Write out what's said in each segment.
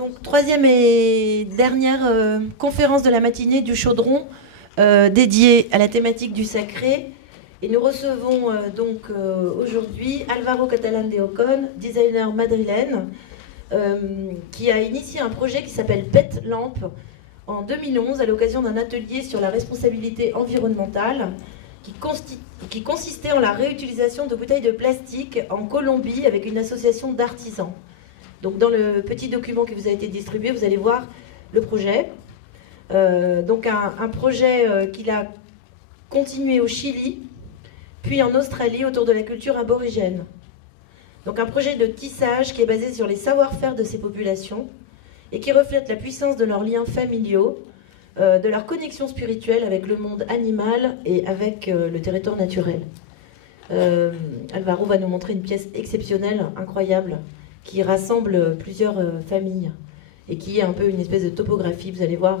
Donc, troisième et dernière conférence de la matinée du Chaudron, dédiée à la thématique du sacré. Et nous recevons aujourd'hui Alvaro Catalan de Ocon, designer madrilène, qui a initié un projet qui s'appelle Pet Lamp en 2011 à l'occasion d'un atelier sur la responsabilité environnementale qui consistait en la réutilisation de bouteilles de plastique en Colombie avec une association d'artisans. Donc dans le petit document qui vous a été distribué, vous allez voir le projet. Donc un projet qu'il a continué au Chili, puis en Australie autour de la culture aborigène. Donc un projet de tissage qui est basé sur les savoir-faire de ces populations et qui reflète la puissance de leurs liens familiaux, de leur connexion spirituelle avec le monde animal et avec le territoire naturel. Alvaro va nous montrer une pièce exceptionnelle, incroyable, qui rassemble plusieurs familles et qui est un peu une espèce de topographie, vous allez voir,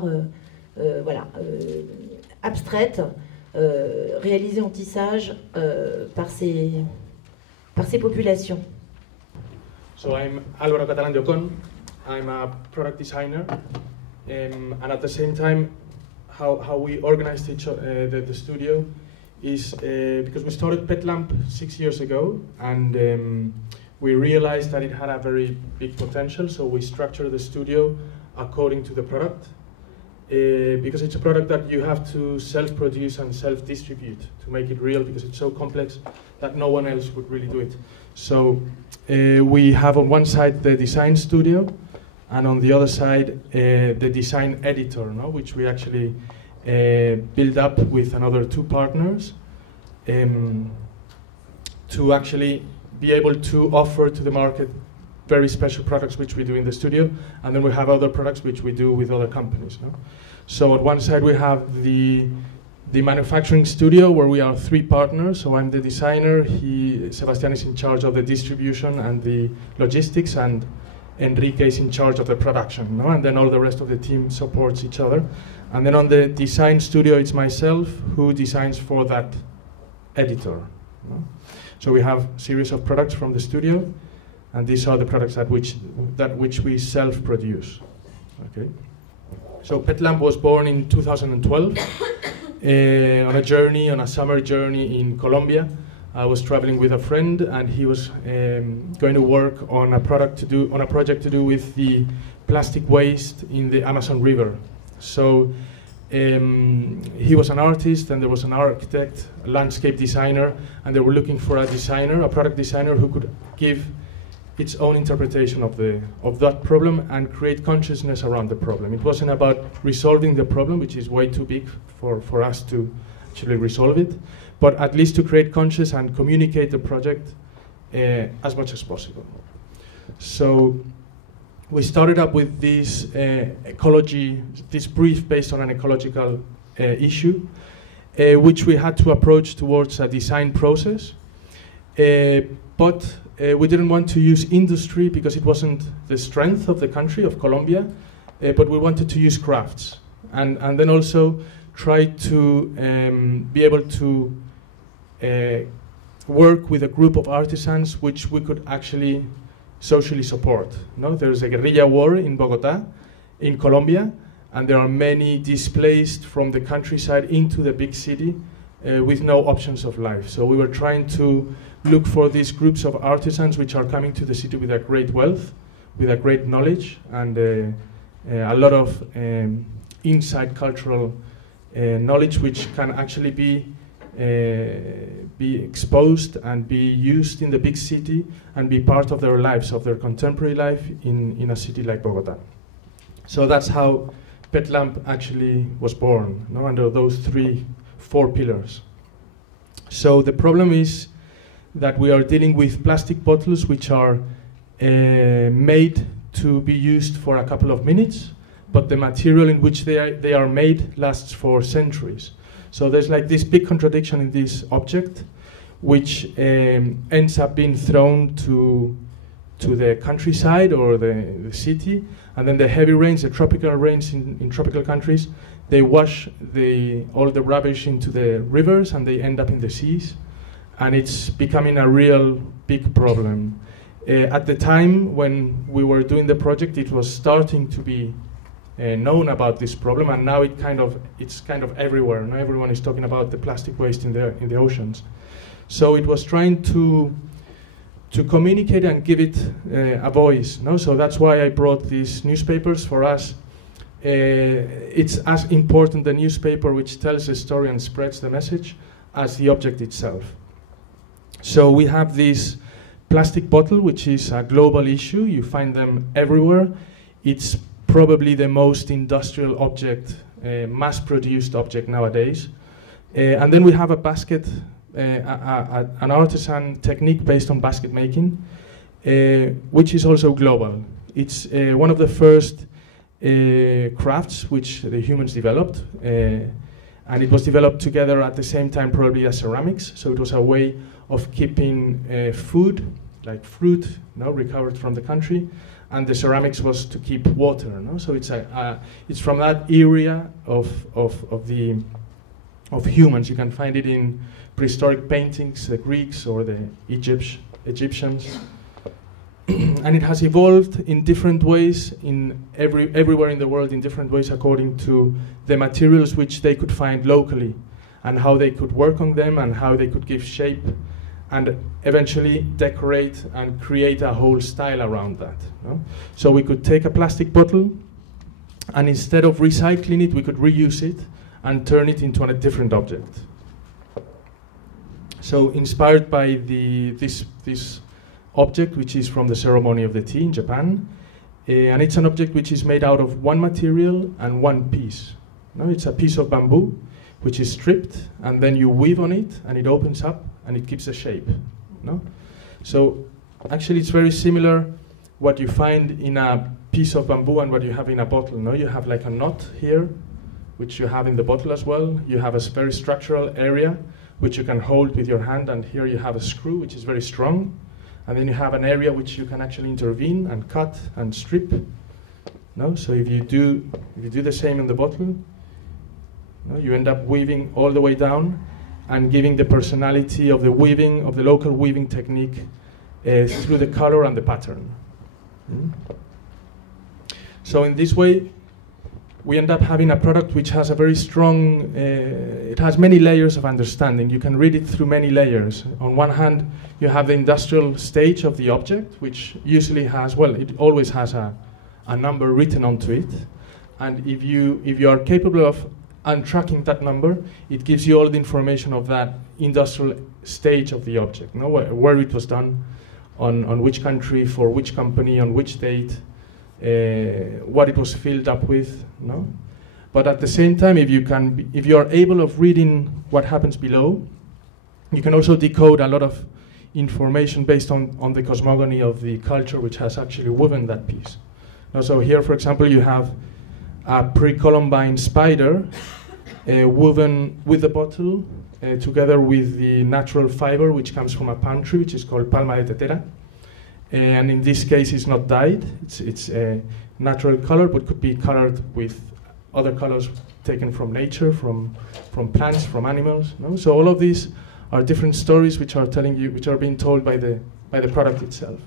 abstraite, réalisée en tissage par ces populations. So I'm Alvaro Catalan de Ocon. I'm a product designer, and at the same time, how we organized the studio is because we started Pet Lamp 6 years ago, and we realized that it had a very big potential, so we structured the studio according to the product, because it's a product that you have to self-produce and self-distribute to make it real, because it's so complex that no one else would really do it. So we have on one side the design studio, and on the other side the design editor, which we actually build up with another 2 partners to actually be able to offer to the market very special products which we do in the studio, and then we have other products which we do with other companies. So on one side we have the manufacturing studio where we are 3 partners. So I'm the designer, Sebastian is in charge of the distribution and the logistics, and Enrique is in charge of the production, and then all the rest of the team supports each other. And then on the design studio it's myself who designs for that editor. So we have a series of products from the studio, and these are the products that which we self-produce. Okay. So Pet Lamp was born in 2012 on a summer journey in Colombia. I was traveling with a friend, and he was going to work on a project to do with the plastic waste in the Amazon River. So he was an artist, and there was an architect, a landscape designer, and they were looking for a product designer who could give its own interpretation of that problem and create consciousness around the problem. It wasn't about resolving the problem, which is way too big for us to actually resolve it, but at least to create conscious and communicate the project as much as possible. So we started up with this this brief based on an ecological issue, which we had to approach towards a design process, but we didn't want to use industry because it wasn't the strength of the country, of Colombia, but we wanted to use crafts, and then also try to be able to work with a group of artisans which we could actually socially support. There's a guerrilla war in Bogota, in Colombia, and there are many displaced from the countryside into the big city with no options of life. So we were trying to look for these groups of artisans which are coming to the city with a great wealth, with a great knowledge, and a lot of inside cultural knowledge which can actually be exposed and be used in the big city and be part of their lives, of their contemporary life in a city like Bogota. So that's how Pet Lamp actually was born, under those 4 pillars. So the problem is that we are dealing with plastic bottles which are made to be used for a couple of minutes, but the material in which they are made lasts for centuries. So there's like this big contradiction in this object, which ends up being thrown to the countryside or the city, and then the heavy rains, the tropical rains in tropical countries, they wash all the rubbish into the rivers and they end up in the seas, and it's becoming a real big problem. At the time when we were doing the project, it was starting to be known about this problem, and now it's kind of everywhere. Now everyone is talking about the plastic waste in the oceans. So it was trying to communicate and give it a voice. No? So that's why I brought these newspapers. For us, it's as important the newspaper which tells a story and spreads the message as the object itself. So we have this plastic bottle, which is a global issue. You find them everywhere. It's probably the most industrial object, mass-produced object nowadays. And then we have a basket, an artisan technique based on basket making, which is also global. It's one of the first crafts which the humans developed, and it was developed together at the same time probably as ceramics. So it was a way of keeping food, like fruit, recovered from the country, and the ceramics was to keep water. So it's from that area of humans. You can find it in prehistoric paintings, the Greeks or the Egyptians. And it has evolved in different ways everywhere in the world, in different ways according to the materials which they could find locally and how they could work on them and how they could give shape and eventually decorate and create a whole style around that. So we could take a plastic bottle and instead of recycling it, we could reuse it and turn it into a different object. So inspired by this object, which is from the ceremony of the tea in Japan, and it's an object which is made out of one material and one piece. It's a piece of bamboo which is stripped, and then you weave on it, and it opens up, and it keeps a shape. So actually, it's very similar what you find in a piece of bamboo and what you have in a bottle. You have like a knot here, which you have in the bottle as well. You have a very structural area which you can hold with your hand, and here you have a screw which is very strong. And then you have an area which you can actually intervene and cut and strip. So if you do the same in the bottle, you end up weaving all the way down and giving the personality of the weaving, of the local weaving technique through the color and the pattern. So in this way, we end up having a product which has a very strong, it has many layers of understanding. You can read it through many layers. On one hand, you have the industrial stage of the object, which usually has, well, it always has a number written onto it. And if you are capable of untracking that number, it gives you all the information of that industrial stage of the object, where it was done, on which country, for which company, on which date, what it was filled up with. But at the same time, if you are able of reading what happens below, you can also decode a lot of information based on the cosmogony of the culture which has actually woven that piece. So here, for example, you have a pre-Columbine spider woven with the bottle together with the natural fiber which comes from a palm tree, which is called palma de tetera. And in this case, it's not dyed. It's a natural color, but could be colored with other colors taken from nature, from plants, from animals. So all of these are different stories which are being told by the product itself.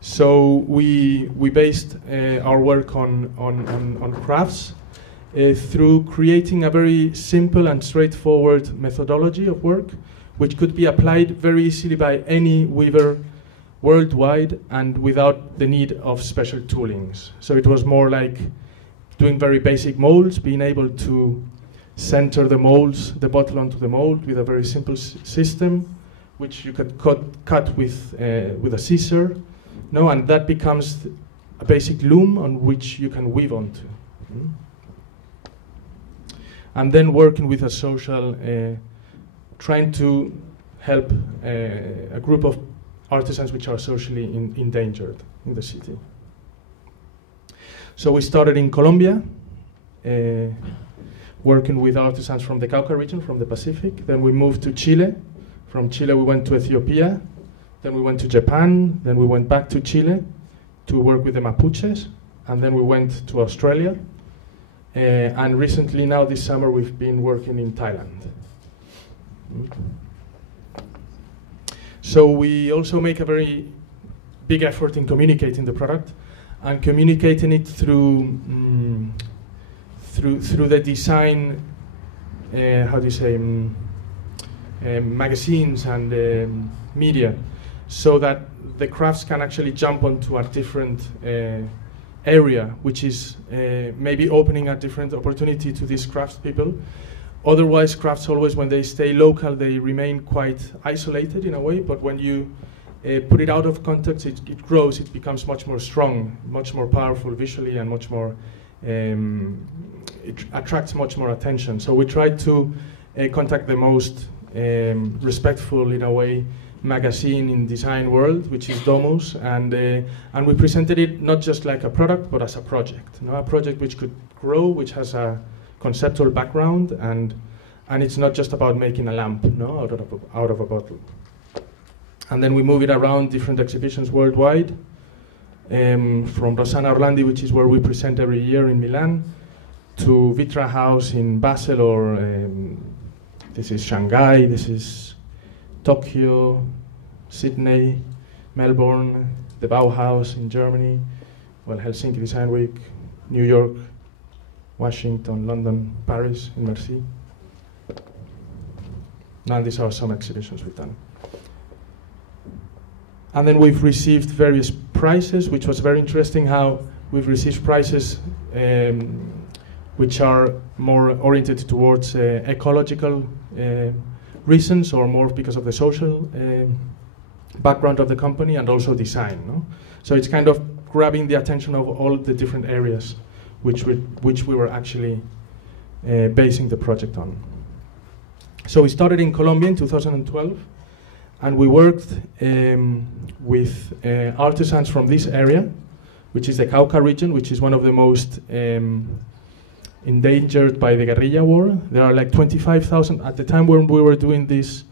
So we based our work on crafts through creating a very simple and straightforward methodology of work, which could be applied very easily by any weaver worldwide and without the need of special toolings. So it was more like doing very basic molds, being able to center the molds, the bottle onto the mold with a very simple system, which you could cut with a scissor, and that becomes a basic loom on which you can weave onto. And then working with a social, trying to help a group of artisans which are socially endangered in the city. So we started in Colombia, working with artisans from the Cauca region, from the Pacific. Then we moved to Chile. From Chile we went to Ethiopia. Then we went to Japan. Then we went back to Chile to work with the Mapuches. And then we went to Australia. And recently, now this summer, we've been working in Thailand. So we also make a very big effort in communicating the product and communicating it through through the design, how do you say, magazines and media, so that the crafts can actually jump onto a different area, which is maybe opening a different opportunity to these craftspeople. Otherwise, crafts always, when they stay local, they remain quite isolated in a way, but when you put it out of context, it grows, it becomes much more strong, much more powerful visually, and much more, it attracts much more attention. So we tried to contact the most respectful, in a way, magazine in design world, which is Domus, and we presented it not just like a product, but as a project. You know, a project which could grow, which has a conceptual background, and it's not just about making a lamp, no, out of a bottle. And then we move it around different exhibitions worldwide, from Rosanna Orlandi, which is where we present every year in Milan, to Vitra House in Basel, or this is Shanghai, this is Tokyo, Sydney, Melbourne, the Bauhaus in Germany, well, Helsinki Design Week, New York, Washington, London, Paris, in Merci. Now these are some exhibitions we've done. And then we've received various prizes, which was very interesting how we've received prizes which are more oriented towards ecological reasons, or more because of the social background of the company, and also design. No? So it's kind of grabbing the attention of all the different areas which we were actually basing the project on. So we started in Colombia in 2012, and we worked with artisans from this area, which is the Cauca region, which is one of the most endangered by the guerrilla war. There are like 25,000, at the time when we were doing this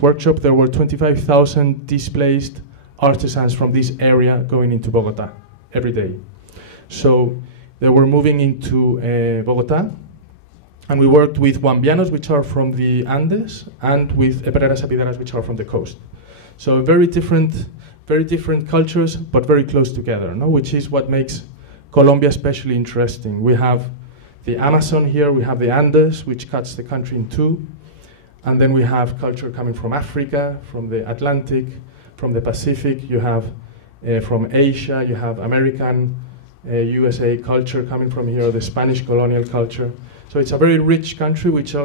workshop, there were 25,000 displaced artisans from this area going into Bogota every day. So they were moving into Bogota, and we worked with Guambianos, which are from the Andes, and with Epereras Apideras, which are from the coast. So very different cultures, but very close together, no? Which is what makes Colombia especially interesting. We have the Amazon here, we have the Andes, which cuts the country in two, and then we have culture coming from Africa, from the Atlantic, from the Pacific. You have from Asia, you have American, USA culture coming from here, the Spanish colonial culture. So it's a very rich country which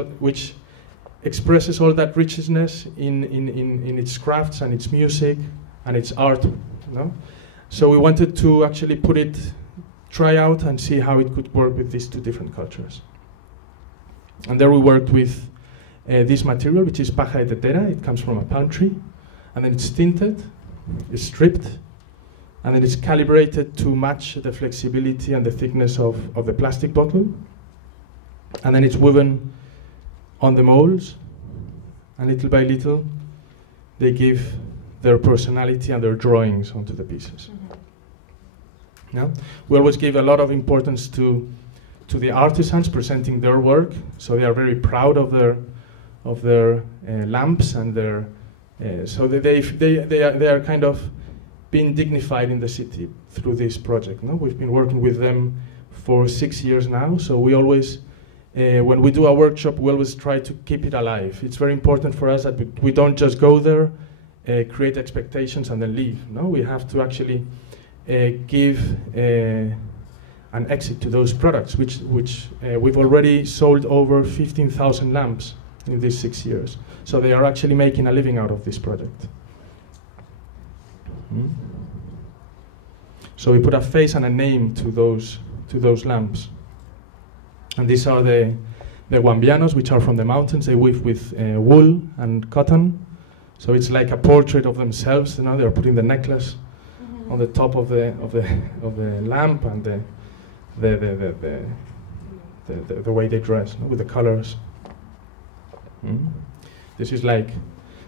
expresses all that richness in its crafts and its music and its art. You know? So we wanted to actually try out and see how it could work with these two different cultures. And there we worked with this material, which is paja de tetera. It comes from a palm tree, and then it's tinted, it's stripped, and then it's calibrated to match the flexibility and the thickness of the plastic bottle. And then it's woven on the molds, and little by little they give their personality and their drawings onto the pieces. Mm-hmm. Yeah? We always give a lot of importance to the artisans presenting their work, so they are very proud of their lamps and their so they are kind of being dignified in the city through this project. No? We've been working with them for 6 years now, so we always when we do a workshop, we always try to keep it alive. It's very important for us that we don't just go there, create expectations, and then leave. No, we have to actually give an exit to those products, which we've already sold over 15,000 lamps in these 6 years. So they are actually making a living out of this project. So we put a face and a name to those lamps. And these are the Guambianos, which are from the mountains. They weave with wool and cotton. So it's like a portrait of themselves. You know, they're putting the necklace on the top of the lamp, and the way they dress, you know, with the colors. This is like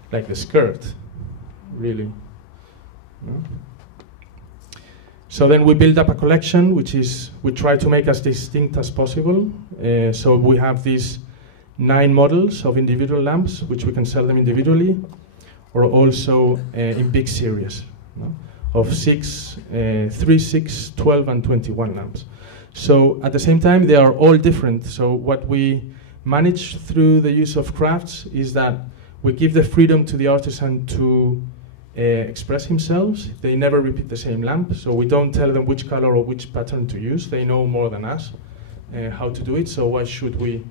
the skirt, really. So then we build up a collection, we try to make as distinct as possible. So we have these 9 models of individual lamps, which we can sell them individually, or also in big series, no? Of 6, 3, 6, 12, and 21 lamps. So at the same time, they are all different. So what we manage through the use of crafts is that we give the freedom to the artisan to express themselves. They never repeat the same lamp, so we don't tell them which color or which pattern to use. They know more than us how to do it, so why should we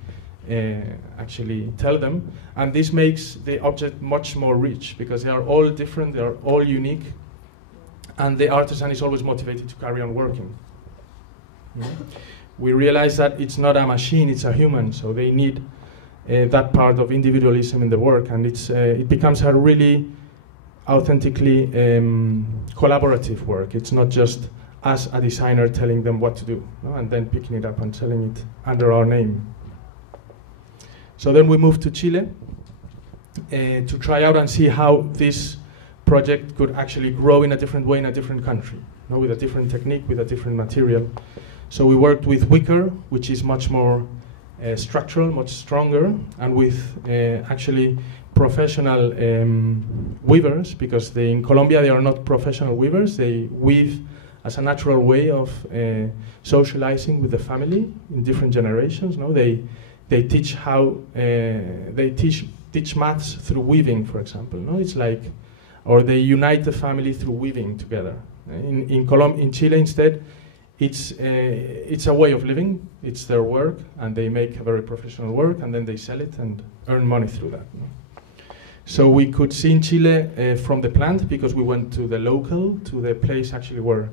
actually tell them? And this makes the object much more rich, because they are all different, they are all unique, and the artisan is always motivated to carry on working. We realize that it's not a machine, it's a human, so they need that part of individualism in the work, and it becomes a really authentically collaborative work. It's not just us, a designer, telling them what to do, no? And then picking it up and selling it under our name. So then we moved to Chile to try out and see how this project could actually grow in a different way in a different country, no? With a different technique, with a different material. So we worked with wicker, which is much more structural, much stronger, and with actually professional weavers, because in Colombia they are not professional weavers. They weave as a natural way of socializing with the family in different generations. No, they teach how they teach maths through weaving, for example. No, it's like, or they unite the family through weaving together. In Chile instead, it's a way of living. It's their work, and they make a very professional work, and then they sell it and earn money through that. No? So we could see in Chile from the plant, because we went to the local, to the place actually where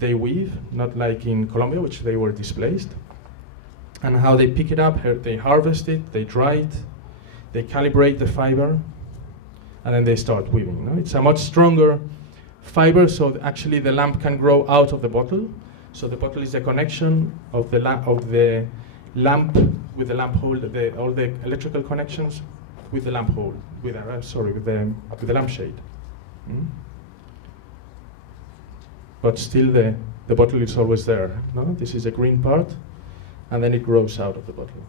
they weave, not like in Colombia, which they were displaced, and how they pick it up, they harvest it, they dry it, they calibrate the fiber, and then they start weaving. No? It's a much stronger fiber, so actually the lamp can grow out of the bottle. So the bottle is the connection of the lamp with the lamp hole, all the electrical connections with the lamp hole, with the lampshade. But still the bottle is always there. No? This is a green part, and then it grows out of the bottle.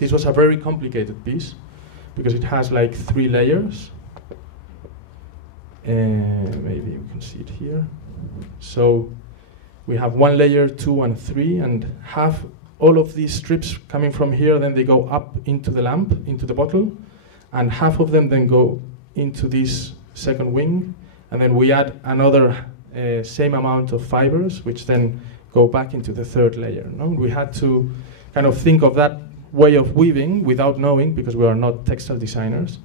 This was a very complicated piece, because it has like 3 layers. Maybe you can see it here. So we have 1 layer, 2, and 3, and half all of these strips coming from here, then they go up into the lamp, into the bottle, and half of them then go into this second wing, and then we add another same amount of fibers, which then go back into the 3rd layer. No? We had to kind of think of that way of weaving without knowing, because we are not textile designers,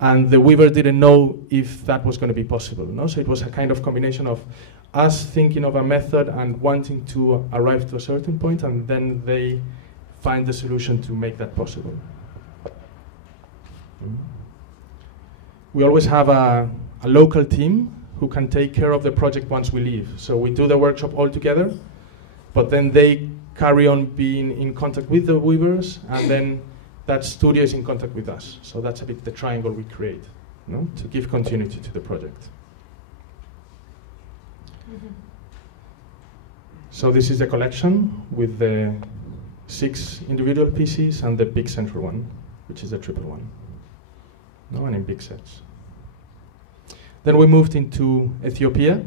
and the weaver didn't know if that was going to be possible. No? So it was a kind of combination of us thinking of a method and wanting to arrive to a certain point, and then they find the solution to make that possible. We always have a local team who can take care of the project once we leave. So we do the workshop all together, but then they carry on being in contact with the weavers, and then that studio is in contact with us. So that's a bit the triangle we create, no? To give continuity to the project. So this is the collection with the 6 individual pieces and the big central one, which is the triple one, no? And in big sets. Then we moved into Ethiopia.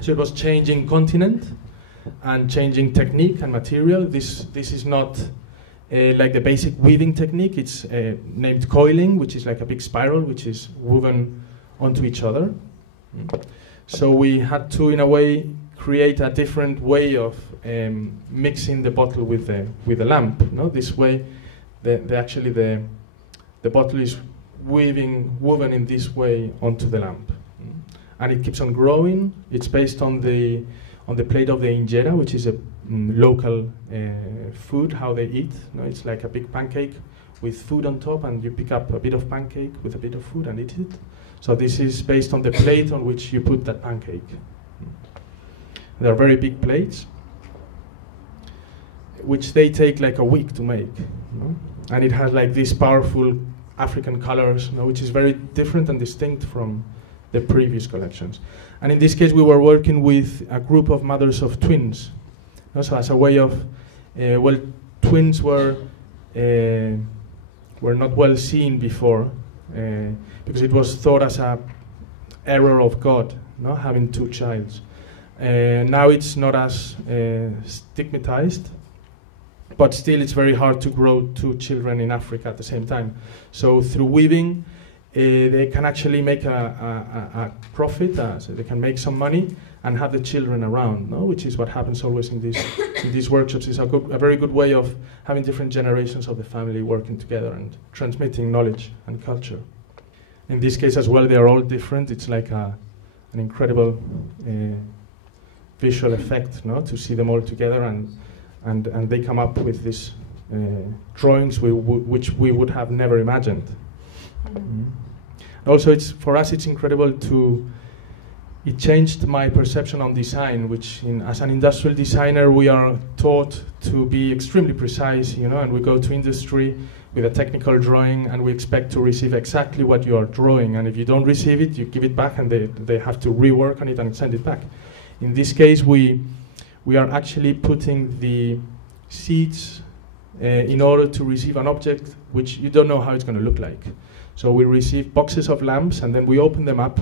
So it was changing continent and changing technique and material. This is not like the basic weaving technique. It's named coiling, which is like a big spiral, which is woven onto each other. So we had to, in a way, create a different way of mixing the bottle with the lamp. No? This way, the bottle is woven in this way onto the lamp, and it keeps on growing. It's based on the plate of the injera, which is a local food, how they eat. No? It's like a big pancake with food on top, and you pick up a bit of pancake with a bit of food and eat it. So this is based on the plate on which you put that pancake. They're very big plates, which they take like a week to make. No? And it has like these powerful African colors, no? Which is very different and distinct from the previous collections. And in this case, we were working with a group of mothers of twins. No? So as a way of, twins were not well seen before, because it was thought as a error of God, no, having two childs. Now it's not as stigmatized, but still it's very hard to grow two children in Africa at the same time. So through weaving, they can actually make a profit, so they can make some money and have the children around, no? Which is what happens always in these workshops. It's a very good way of having different generations of the family working together and transmitting knowledge and culture. In this case as well, they are all different. It's like an incredible visual effect, no? To see them all together, and they come up with these drawings which we would have never imagined. Mm-hmm. Also, for us it's incredible it changed my perception on design, which as an industrial designer we are taught to be extremely precise, you know, and we go to industry with a technical drawing and we expect to receive exactly what you are drawing, and if you don't receive it, you give it back and they have to rework on it and send it back. In this case, we are actually putting the seeds in order to receive an object which you don't know how it's going to look like. So we receive boxes of lamps and then we open them up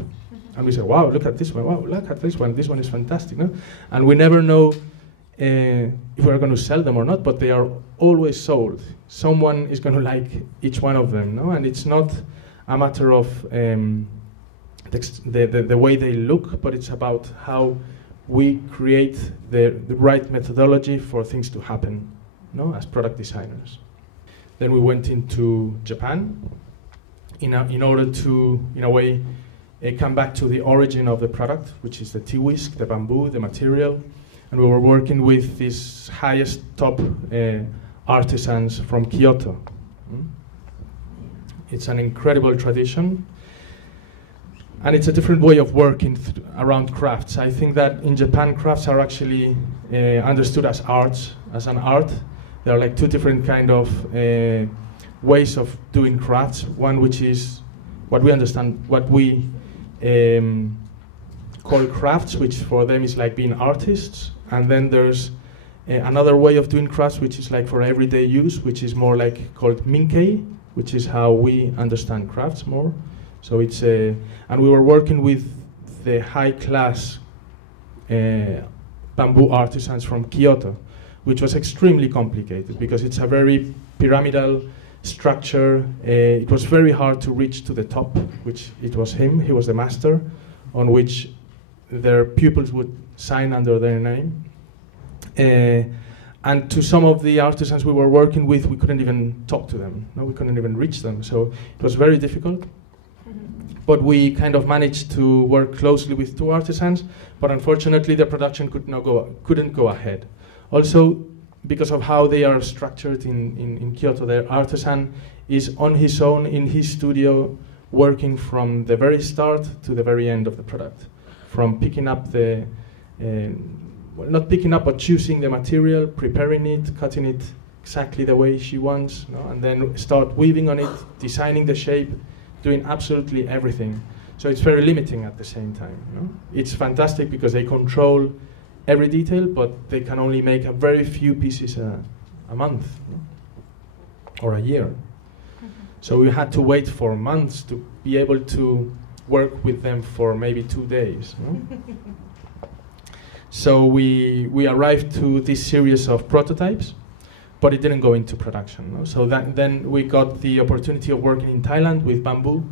and we say, wow, look at this one, wow, look at this one is fantastic. No? And we never know if we're going to sell them or not, but they are always sold. Someone is going to like each one of them, no? And it's not a matter of the way they look, but it's about how we create the right methodology for things to happen, no? As product designers. Then we went into Japan in order to, in a way, come back to the origin of the product, which is the tea whisk, the bamboo, the material. And we were working with these highest top artisans from Kyoto. It's an incredible tradition. And it's a different way of working around crafts. I think that in Japan, crafts are actually understood as arts, as an art. There are like two different kind of ways of doing crafts. One which is what we understand, what we call crafts, which for them is like being artists. And then there's another way of doing crafts, which is like for everyday use, which is more like called minkei, which is how we understand crafts more. So it's and we were working with the high-class bamboo artisans from Kyoto, which was extremely complicated because it's a very pyramidal structure. It was very hard to reach to the top, which it was him, he was the master, on which their pupils would sign under their name. And to some of the artisans we were working with, we couldn't even talk to them. No, we couldn't even reach them. So it was very difficult. But we kind of managed to work closely with two artisans, but unfortunately the production couldn't go ahead. Also, because of how they are structured in Kyoto, the artisan is on his own in his studio, working from the very start to the very end of the product. From picking up well, not picking up, but choosing the material, preparing it, cutting it exactly the way she wants, no? And then start weaving on it, designing the shape, doing absolutely everything. So it's very limiting at the same time. No? It's fantastic because they control every detail, but they can only make a very few pieces a month, no? Or a year. So we had to wait for months to be able to work with them for maybe 2 days. No? So we arrived to this series of prototypes, but it didn't go into production. No? So then we got the opportunity of working in Thailand with bamboo,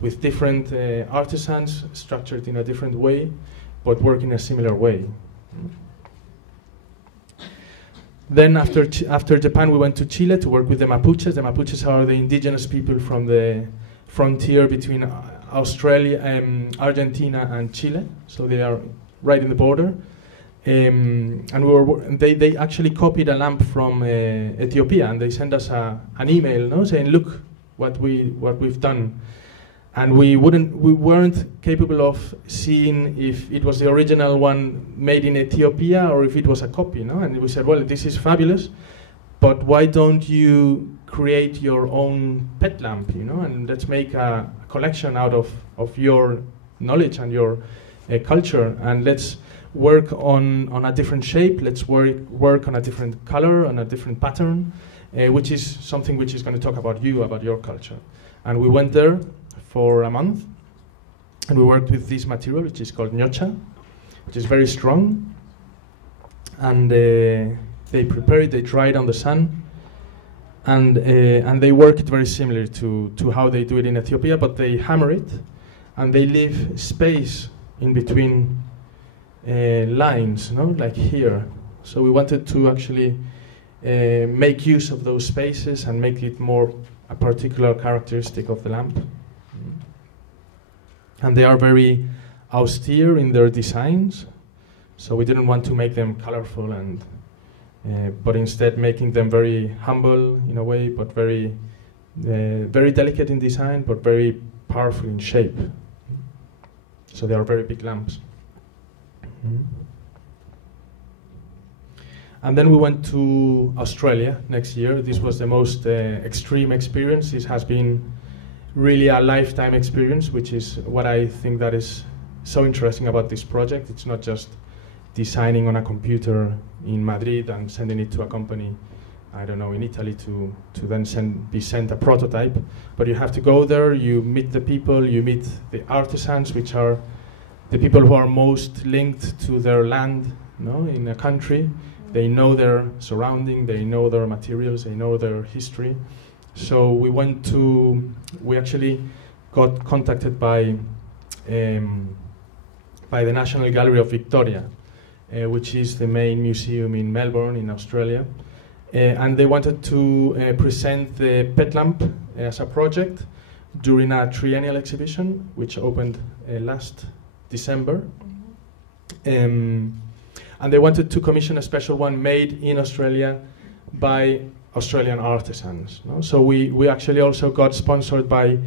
with different artisans, structured in a different way, but working a similar way. Then after Japan, we went to Chile to work with the Mapuches. The Mapuches are the indigenous people from the frontier between Australia, Argentina and Chile. So they are right in the border. And they actually copied a lamp from Ethiopia, and they sent us an email, no, saying, "Look what we've done." And we weren't capable of seeing if it was the original one made in Ethiopia or if it was a copy, no? And we said, "Well, this is fabulous, but why don't you create your own pet lamp, you know? And let's make a collection out of your knowledge and your culture, and let's work on a different shape. Let's work on a different color, on a different pattern, which is something which is going to talk about you, about your culture. And we went there for a month, and we worked with this material, which is called ñocha, which is very strong. And they prepare it, they dry it on the sun, and they work it very similar to how they do it in Ethiopia, but they hammer it, and they leave space in between lines, no? Like here. So we wanted to actually make use of those spaces and make it more a particular characteristic of the lamp. And they are very austere in their designs, so we didn't want to make them colorful, and but instead making them very humble in a way, but very delicate in design, but very powerful in shape. So they are very big lamps. And then we went to Australia next year. This was the most extreme experience. This has been really a lifetime experience, which is what I think that is so interesting about this project. It's not just designing on a computer in Madrid and sending it to a company, I don't know, in Italy to then be sent a prototype. But you have to go there, you meet the people, you meet the artisans, which are the people who are most linked to their land, no, in a country. They know their surrounding, they know their materials, they know their history. So we actually got contacted by the National Gallery of Victoria, which is the main museum in Melbourne, in Australia. And they wanted to present the pet lamp as a project during a triennial exhibition, which opened last December. And they wanted to commission a special one made in Australia by Australian artisans. No? So we actually also got sponsored by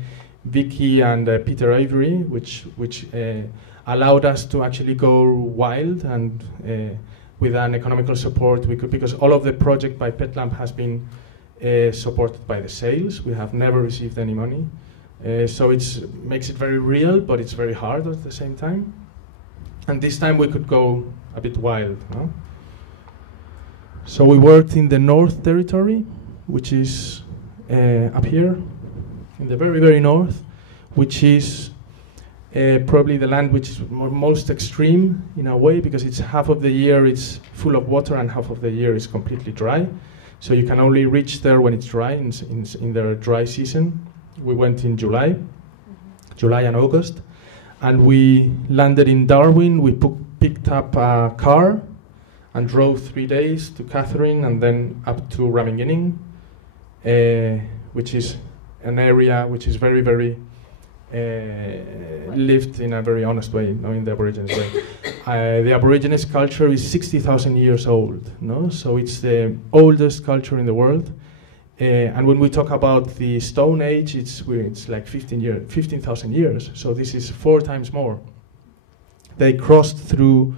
Vicky and Peter Avery, which allowed us to actually go wild, and with an economical support we could, because all of the project by Pet Lamp has been supported by the sales. We have never received any money. So it makes it very real, but it's very hard at the same time. And this time we could go a bit wild. No? So we worked in the North Territory, which is up here, in the very, very north, which is probably the land which is most extreme in a way, because it's half of the year it's full of water and half of the year is completely dry. So you can only reach there when it's dry, in their dry season. We went in July and August, and we landed in Darwin. We picked up a car and drove 3 days to Catherine and then up to Ramingining, which is an area which is very, very lived in a very honest way, no, in the Aborigines way. The Aborigines culture is 60,000 years old, no? So it's the oldest culture in the world. And when we talk about the Stone Age, it's like 15,000 years. So this is 4 times more. They crossed through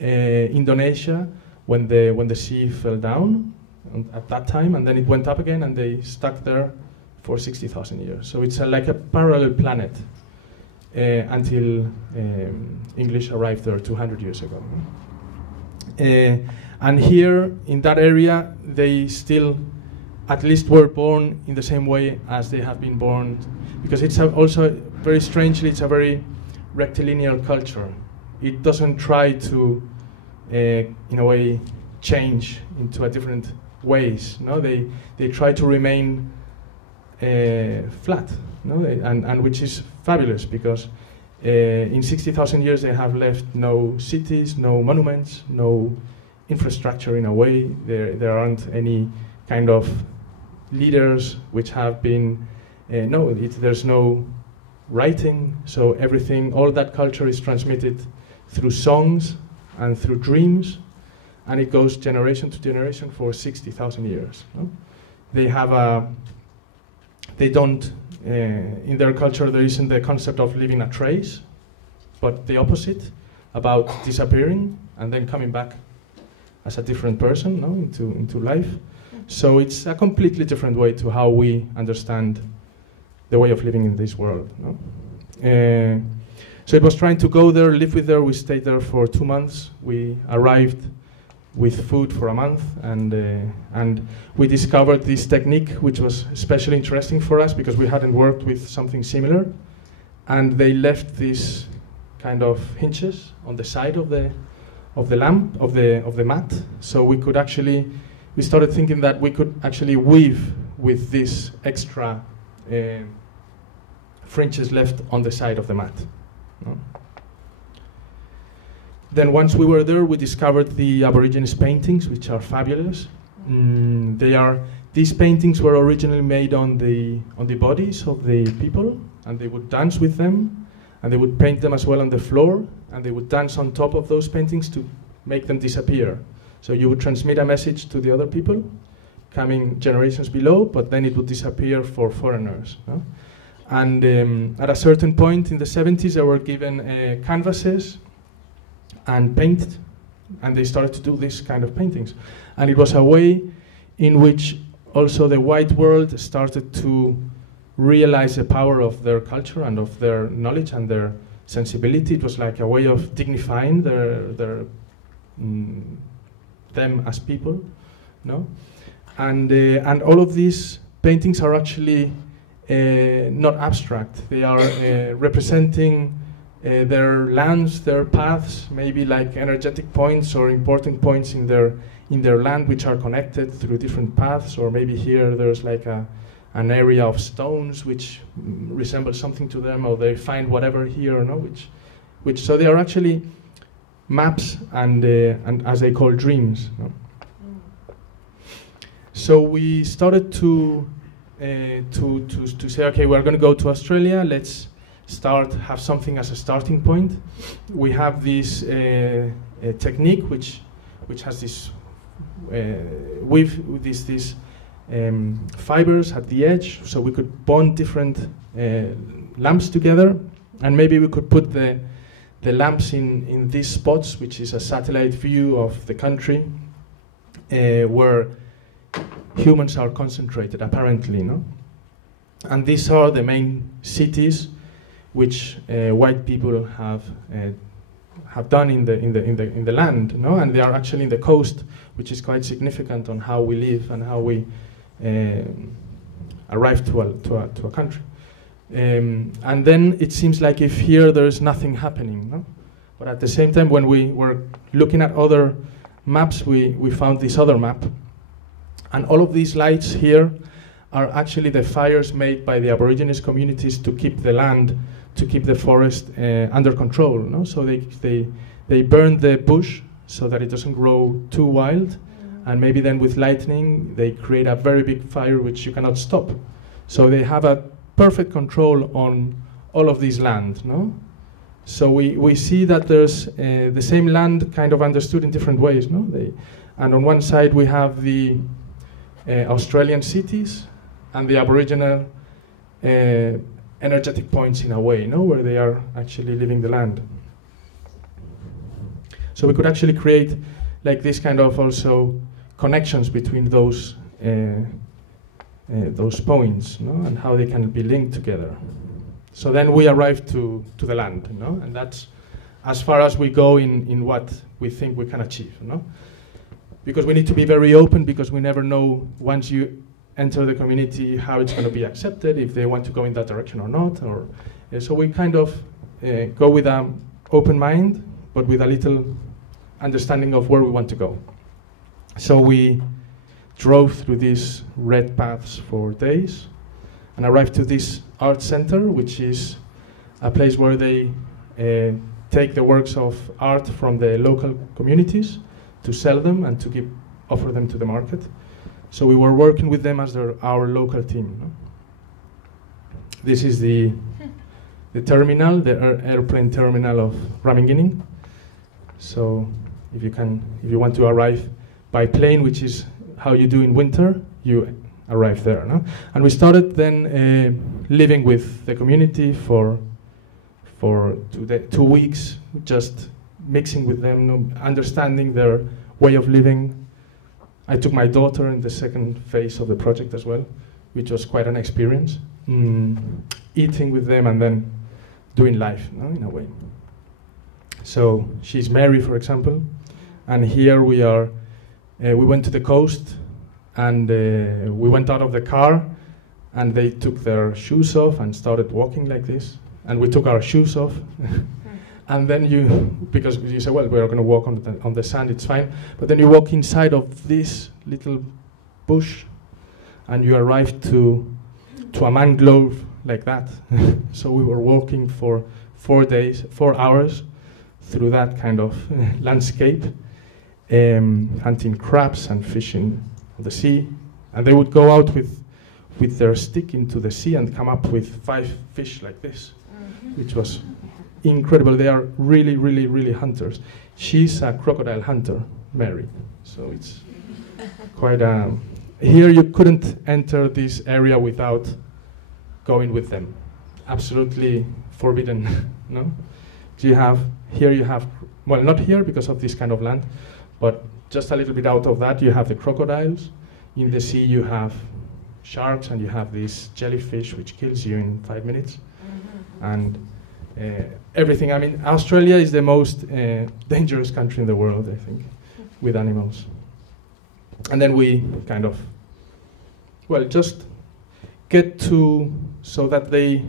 Indonesia when the sea fell down at that time, and then it went up again, and they stuck there for 60,000 years. So it's like a parallel planet until English arrived there 200 years ago. And here in that area, they still at least were born in the same way as they have been born, because it's also very strangely, it's a very rectilinear culture. It doesn't try to, in a way, change into a different ways. No, they try to remain flat, no, and which is fabulous, because in 60,000 years they have left no cities, no monuments, no infrastructure in a way. There aren't any kind of leaders which have been, there's no writing, so everything, all that culture is transmitted through songs and through dreams, and it goes generation to generation for 60,000 years. No? They have they don't, in their culture there isn't the concept of leaving a trace, but the opposite, about disappearing and then coming back as a different person, no, into life. So it's a completely different way to how we understand the way of living in this world. No? So it was trying to go there, live with there. We stayed there for 2 months. We arrived with food for a month, and we discovered this technique, which was especially interesting for us because we hadn't worked with something similar. And they left these kind of hinges on the side of the mat, so we started thinking that we could actually weave with these extra fringes left on the side of the mat. No? Then once we were there, we discovered the Aborigines paintings, which are fabulous. These paintings were originally made on the bodies of the people, and they would dance with them, and they would paint them as well on the floor, and they would dance on top of those paintings to make them disappear. So you would transmit a message to the other people, coming generations below, but then it would disappear for foreigners. No? And at a certain point in the 70s, they were given canvases and painted, and they started to do this kind of paintings. And it was a way in which also the white world started to realize the power of their culture and of their knowledge and their sensibility. It was like a way of dignifying them as people, no? And all of these paintings are actually not abstract. They are representing their lands, their paths, maybe like energetic points or important points in their land, which are connected through different paths. Or maybe here there's like an area of stones which resembles something to them, or they find whatever here, no? Which so they are actually maps and as they call dreams. No? So we started to say, okay, we're going to go to Australia. Let's have something as a starting point. We have this technique which has this with these fibers at the edge, so we could bond different lamps together, and maybe we could put the lamps in these spots, which is a satellite view of the country where humans are concentrated, apparently, no? And these are the main cities which white people have done in the land, no? And they are actually in the coast, which is quite significant on how we live and how we arrive to a country. And then it seems like if here there is nothing happening, no? But at the same time, when we were looking at other maps, we found this other map, and all of these lights here are actually the fires made by the Aborigines communities to keep the land, to keep the forest under control. No? So they burn the bush so that it doesn't grow too wild, and maybe then with lightning they create a very big fire which you cannot stop. So they have a perfect control on all of this land. No? So we see that there's the same land kind of understood in different ways. No? And on one side we have the Australian cities and the Aboriginal energetic points in a way, no? Where they are actually living the land. So we could actually create like this kind of also connections between those points, no? And how they can be linked together. So then we arrive to the land, no? And that's as far as we go in what we think we can achieve, no? Because we need to be very open, because we never know once you enter the community how it's going to be accepted, if they want to go in that direction or not. Or so we kind of go with an open mind, but with a little understanding of where we want to go. So we drove through these red paths for days and arrived to this art center, which is a place where they take the works of art from the local communities to sell them and to offer them to the market. So we were working with them as our local team. No? This is the terminal, the airplane terminal of Ramingini. So if you want to arrive by plane, which is how you do in winter, you arrive there. No? And we started then living with the community for 2 weeks, just mixing with them, you know, understanding their way of living. I took my daughter in the second phase of the project as well, which was quite an experience. Eating with them and then doing life, no, in a way. So she's Mary, for example, and here we are we went to the coast, and we went out of the car, and they took their shoes off and started walking like this, and we took our shoes off. And then because you say, well, we're going to walk on the sand, it's fine, but then you walk inside of this little bush, and you arrive to a mangrove like that. So we were walking for 4 hours through that kind of landscape, hunting crabs and fishing on the sea. And they would go out with their stick into the sea and come up with 5 fish like this, which was incredible. They are really, really, really hunters. She's a crocodile hunter, Mary. So it's quite a... Here you couldn't enter this area without going with them. Absolutely forbidden, no? You have, well, not here because of this kind of land, but just a little bit out of that, you have the crocodiles. In the sea, you have sharks, and you have this jellyfish, which kills you in 5 minutes. And everything. I mean, Australia is the most dangerous country in the world, I think, with animals. And then we kind of, well, just get to, so that they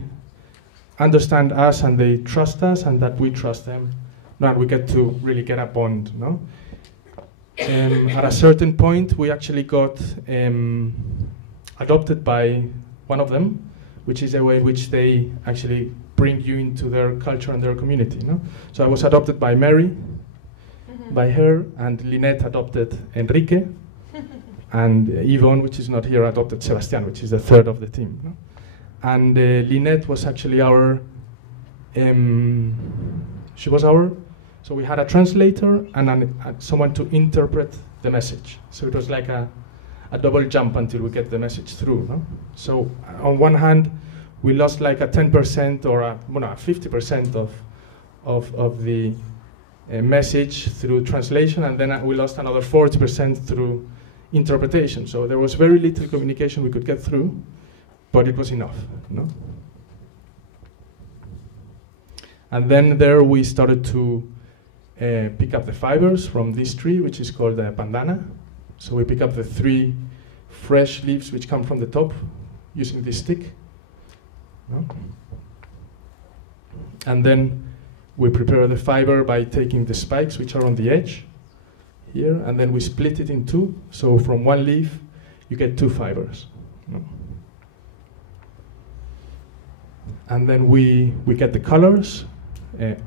understand us and they trust us and that we trust them. Now we get to really get a bond, no? At a certain point, we actually got adopted by one of them, which is a way in which they actually bring you into their culture and their community, no? So I was adopted by Mary, by her, and Lynette adopted Enrique, and Yvonne, which is not here, adopted Sebastian, which is the third of the team, no? And Lynette was actually our, she was our, so we had a translator and someone to interpret the message. So it was like a double jump until we get the message through, no? So on one hand, we lost like a 10% or a 50% of the message through translation, and then we lost another 40% through interpretation. So there was very little communication we could get through, but it was enough, no? And then there we started to pick up the fibers from this tree, which is called a bandana. So we pick up the 3 fresh leaves which come from the top using this stick. No? And then we prepare the fiber by taking the spikes which are on the edge here, and then we split it in 2. So from 1 leaf, you get 2 fibers. No? And then we get the colors,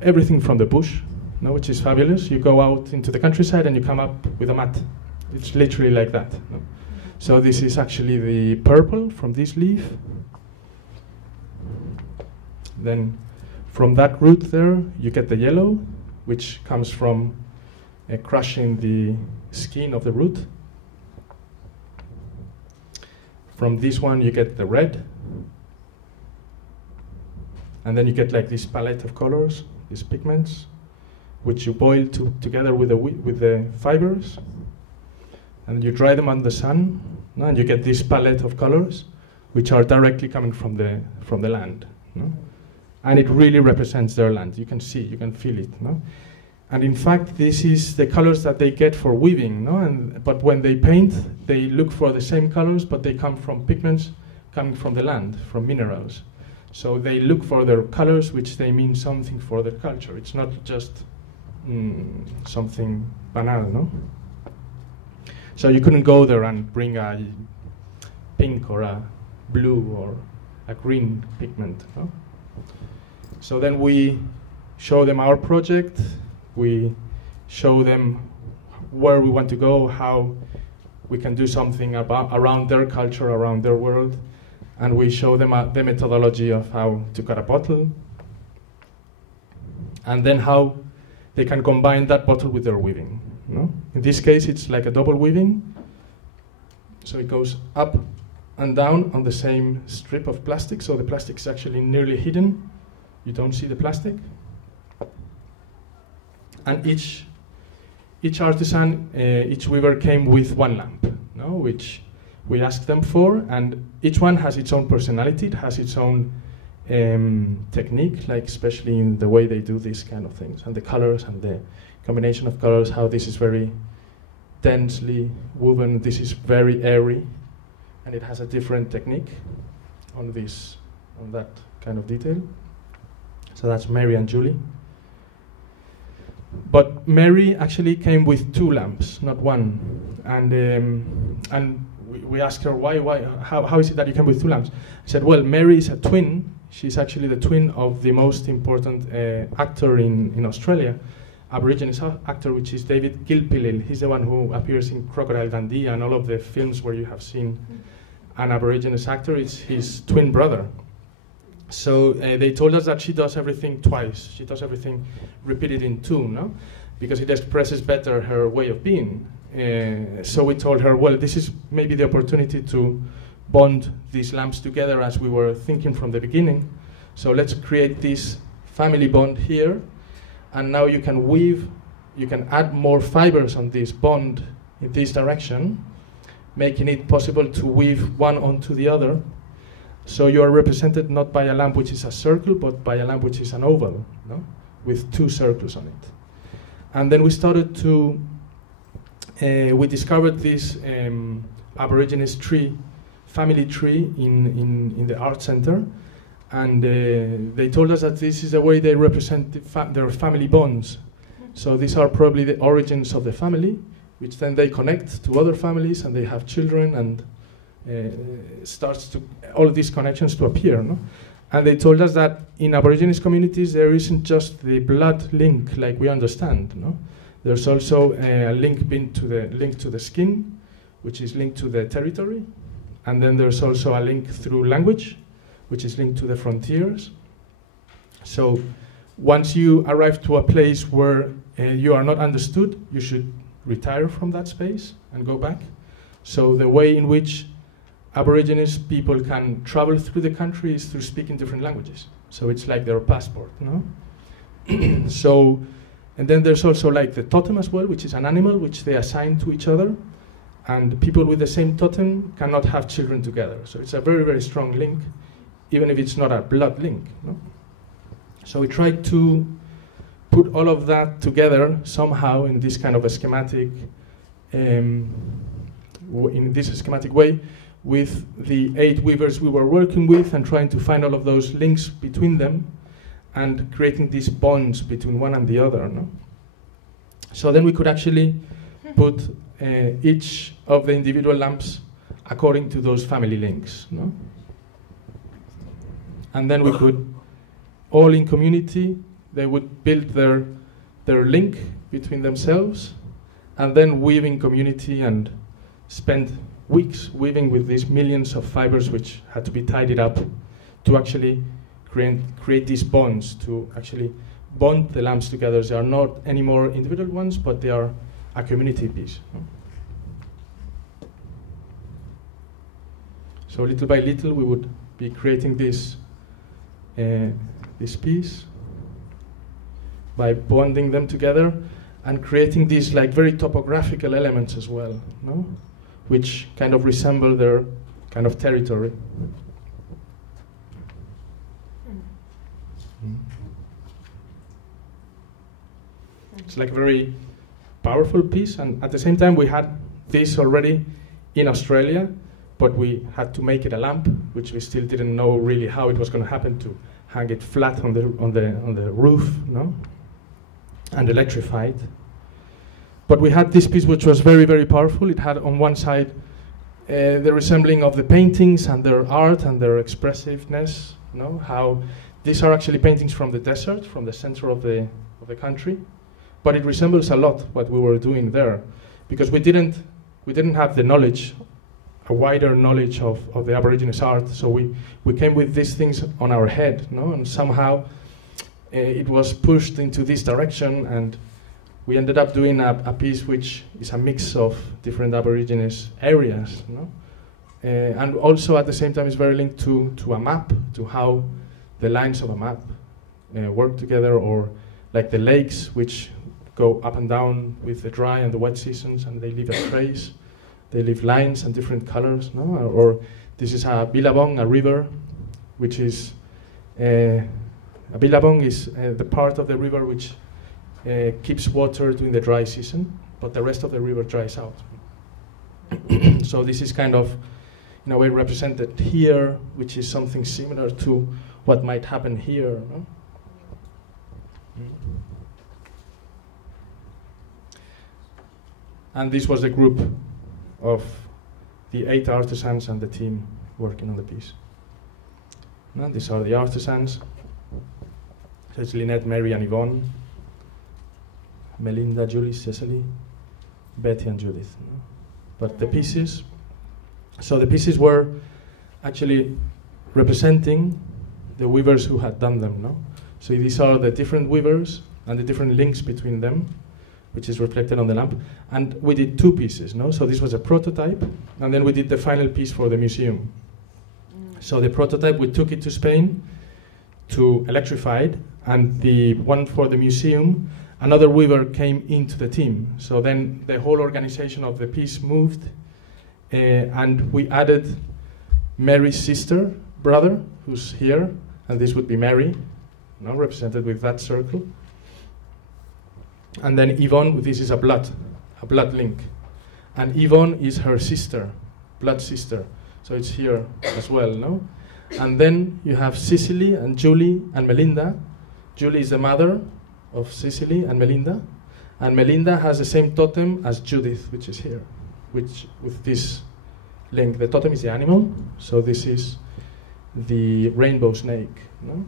everything from the bush, no, which is fabulous. You go out into the countryside and you come up with a mat. It's literally like that. No? So this is actually the purple from this leaf. Then from that root there, you get the yellow, which comes from crushing the skin of the root. From this one, you get the red. And then you get like this palette of colors, these pigments, which you boil together with the fibers. And you dry them on the sun, no? And you get this palette of colors, which are directly coming from the land. No? And it really represents their land. You can see, you can feel it. No? And in fact, this is the colors that they get for weaving. No? But when they paint, they look for the same colors, but they come from pigments coming from the land, from minerals. So they look for their colors, which they mean something for their culture. It's not just something banal, no? So you couldn't go there and bring a pink or a blue or a green pigment, no? So then we show them our project. We show them where we want to go, how we can do something around their culture, around their world. And we show them the methodology of how to cut a bottle, and then how they can combine that bottle with their weaving. No? In this case, it's like a double weaving. So it goes up and down on the same strip of plastic, so the plastic is actually nearly hidden. You don't see the plastic. And each artisan, each weaver came with 1 lamp, no? Which we asked them for, and each one has its own personality. It has its own technique, like especially in the way they do these kind of things, and the colors and the combination of colors, how this is very densely woven. This is very airy, and it has a different technique on that kind of detail. So that's Mary and Julie. But Mary actually came with 2 lamps, not 1. And we asked her, how is it that you came with 2 lamps? She said, well, Mary is a twin. She's actually the twin of the most important actor in Australia, Aborigine actor, which is David Gilpilil. He's the one who appears in Crocodile Dundee and all of the films where you have seen an Aborigine actor. It's his twin brother. So they told us that she does everything twice. She does everything repeated in 2, no? Because it expresses better her way of being. So we told her, well, this is maybe the opportunity to bond these lamps together as we were thinking from the beginning. So let's create this family bond here. And now you can weave, you can add more fibers on this bond in this direction, making it possible to weave one onto the other. So you are represented not by a lamp which is a circle, but by a lamp which is an oval, no? With 2 circles on it. And then we started to, we discovered this Aborigines tree, family tree in the art center. And they told us that this is the way they represent their family bonds. So these are probably the origins of the family, which then they connect to other families, and they have children, and starts to all of these connections to appear, no? And they told us that in Aborigines communities there isn't just the blood link like we understand, no? There's also a link to the skin, which is linked to the territory, and then there's also a link through language, which is linked to the frontiers. So once you arrive to a place where you are not understood, you should retire from that space and go back. So the way in which Aborigines people can travel through the country is through speaking different languages. So it's like their passport, no? So, and then there's also like the totem as well, which is an animal which they assign to each other. And people with the same totem cannot have children together. So it's a very, very strong link, even if it's not a blood link, no? So we tried to put all of that together somehow in this kind of a schematic, in this schematic way, with the 8 weavers we were working with, and trying to find all of those links between them and creating these bonds between one and the other, no? So then we could actually put each of the individual lamps according to those family links, no? And then we could, all in community, they would build their link between themselves, and then weave in community and spend weeks weaving with these millions of fibers which had to be tidied up to actually create these bonds, to actually bond the lamps together. They are not anymore individual ones, but they are a community piece. So little by little we would be creating this piece by bonding them together and creating these like very topographical elements as well, no? Which kind of resemble their kind of territory. It's like a very powerful piece, and at the same time we had this already in Australia, but we had to make it a lamp, which we still didn't know really how it was going to happen, to hang it flat on the roof, no? And electrified. But we had this piece which was very, very powerful. It had on one side the resembling of the paintings and their art and their expressiveness, no? How these are actually paintings from the desert, from the center of the country, but it resembles a lot what we were doing there, because we didn't have the knowledge, a wider knowledge of the Aborigines art, so we came with these things on our head, no? And somehow it was pushed into this direction, and we ended up doing a piece which is a mix of different Aborigines areas, no? And also at the same time is very linked to a map, to how the lines of a map work together, or like the lakes which go up and down with the dry and the wet seasons, and they leave a trace. They leave lines and different colors, no? Or this is a Billabong, a river, which is a Billabong is the part of the river which keeps water during the dry season, but the rest of the river dries out. So this is kind of, in a way, represented here, which is something similar to what might happen here. No? And this was a group of the 8 artisans and the team working on the piece. And these are the artisans. So it's Lynette, Mary, and Yvonne, Melinda, Julie, Cecily, Betty, and Judith. No? But the pieces, so the pieces were actually representing the weavers who had done them. No? So these are the different weavers and the different links between them, which is reflected on the lamp. And we did 2 pieces, no? So this was a prototype, and then we did the final piece for the museum. So the prototype, we took it to Spain to electrify it, and the one for the museum, another weaver came into the team. So then the whole organization of the piece moved, and we added Mary's sister, brother, who's here, and this would be Mary, no, represented with that circle. And then Yvonne, this is a blood link. And Yvonne is her sister, blood sister. So it's here as well, no? And then you have Cecily and Julie and Melinda. Julie is the mother of Cecily and Melinda. And Melinda has the same totem as Judith, which is here, which with this link. The totem is the animal, so this is the rainbow snake, no?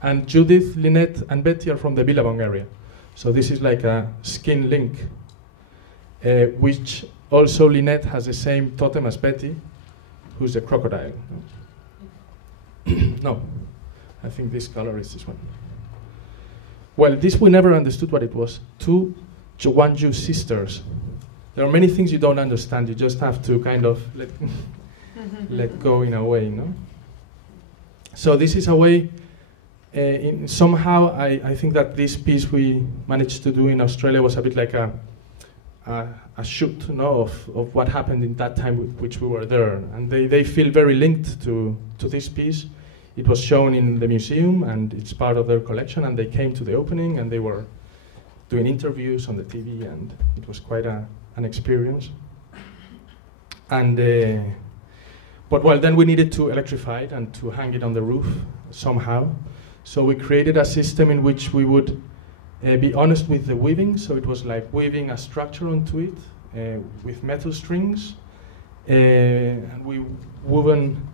And Judith, Lynette, and Betty are from the Billabong area. So this is like a skin link, which also Lynette has the same totem as Betty, who's a crocodile. No, I think this color is this one. Well, this we never understood what it was. 2 Juwanju sisters. There are many things you don't understand. You just have to kind of let go in a way, no? So this is a way. Somehow, I think that this piece we managed to do in Australia was a bit like a shoot, no, of what happened in that time which we were there. And they feel very linked to this piece. It was shown in the museum, and it's part of their collection, and they came to the opening, and they were doing interviews on the TV, and it was quite an experience. And but well, then we needed to electrify it and to hang it on the roof somehow. So we created a system in which we would be honest with the weaving. So it was like weaving a structure onto it with metal strings. And we woven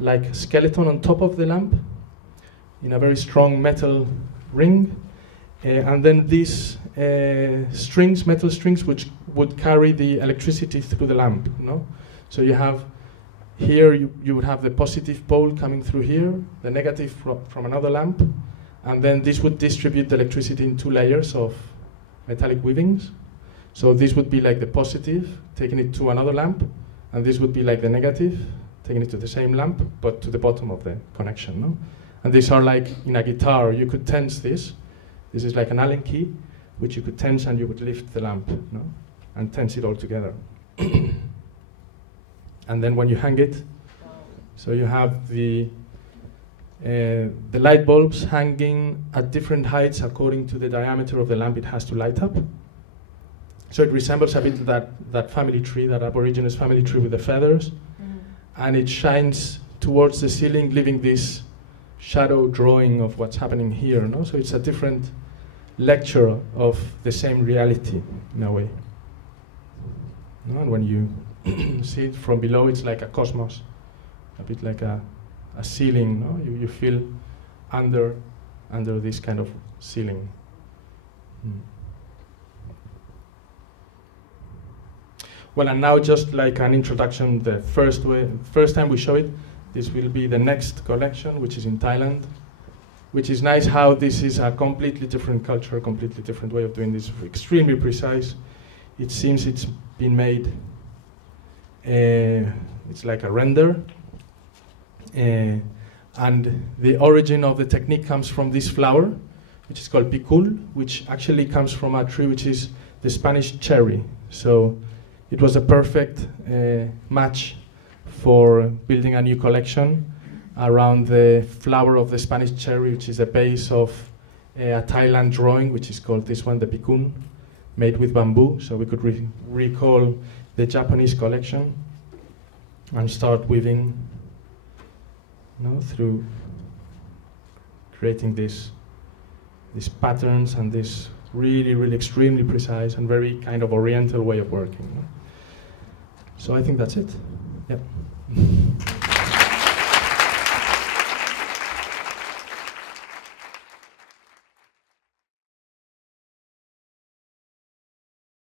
like a skeleton on top of the lamp in a very strong metal ring. And then these strings, metal strings, which would carry the electricity through the lamp. No? So you have here you would have the positive pole coming through here, the negative from another lamp, and then this would distribute the electricity in 2 layers of metallic weavings. So this would be like the positive, taking it to another lamp, and this would be like the negative, taking it to the same lamp, but to the bottom of the connection. No? And these are like in a guitar, you could tense this. This is like an Allen key, which you could tense and you would lift the lamp, no? And tense it all together. And then when you hang it, so you have the light bulbs hanging at different heights according to the diameter of the lamp it has to light up. So it resembles a bit that family tree, that Aborigines family tree with the feathers. And it shines towards the ceiling, leaving this shadow drawing of what's happening here. No? So it's a different lecture of the same reality, in a way. No? And when you see it from below, it's like a cosmos, a bit like a ceiling. No? You feel under this kind of ceiling. Well, and now just like an introduction, the first time we show it, this will be the next collection, which is in Thailand, which is nice how this is a completely different culture, completely different way of doing this, extremely precise. It seems it's been made, it's like a render, and the origin of the technique comes from this flower, which is called picul, which actually comes from a tree which is the Spanish cherry. So it was a perfect match for building a new collection around the flower of the Spanish cherry, which is the base of a Thailand drawing, which is called this one, the picun, made with bamboo, so we could recall the Japanese collection and start weaving, through creating these patterns and this really, really extremely precise and very kind of oriental way of working. So I think that's it. Yeah.